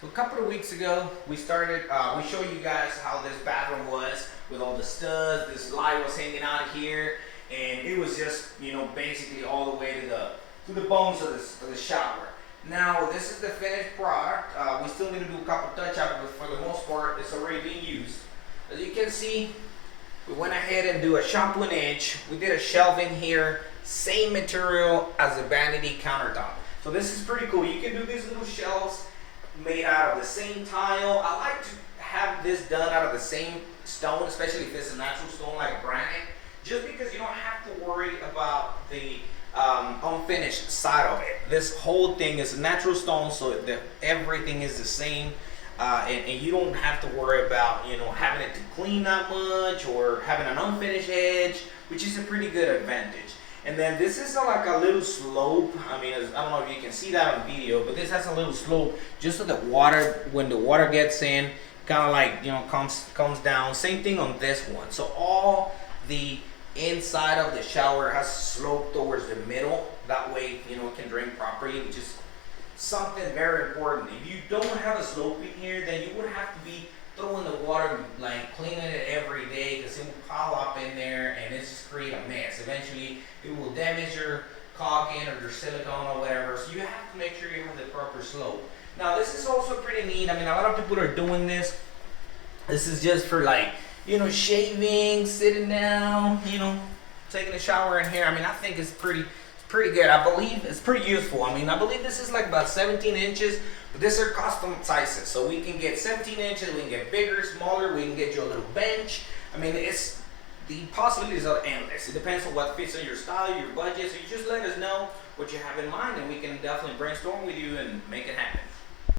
So a couple of weeks ago, we started, we showed you guys how this bathroom was with all the studs. This light was hanging out here, and it was just, basically all the way to the bones of the shower. Now, this is the finished product. We still need to do a couple touch-ups, but for the most part, it's already being used. As you can see, we went ahead and do a shampoo and edge. We did a shelving here, same material as the vanity countertop. So this is pretty cool. You can do these little shelves made out of the same tile. I like to have this done out of the same stone, especially if it's a natural stone like granite, just because you don't have to worry about the unfinished side of it. This whole thing is natural stone, so everything is the same, and you don't have to worry about having it to clean that much or having an unfinished edge, which is a pretty good advantage. And then this is like a little slope. I mean, I don't know if you can see that on video, but this has a little slope just so that water, when the water gets in, kind of like, comes down. Same thing on this one. So all the inside of the shower has slope towards the middle. That way, it can drain properly, which is something very important. If you don't have a slope in here, then you would have to be throwing the water, like cleaning it every day, because it will pile up in there and it's just create a mess. Eventually, it will damage your caulking or your silicone or whatever. So you have to make sure you have the proper slope. Now, this is also pretty neat. I mean, a lot of people are doing this. This is just for like, shaving, sitting down, taking a shower in here. I mean, I think it's pretty good. I believe it's pretty useful. I mean, I believe this is like about 17 inches, but these are custom sizes. So we can get 17 inches, we can get bigger, smaller, we can get you a little bench. I mean, the possibilities are endless. It depends on what fits in your style, your budget. So you just let us know what you have in mind, and we can definitely brainstorm with you and make it happen.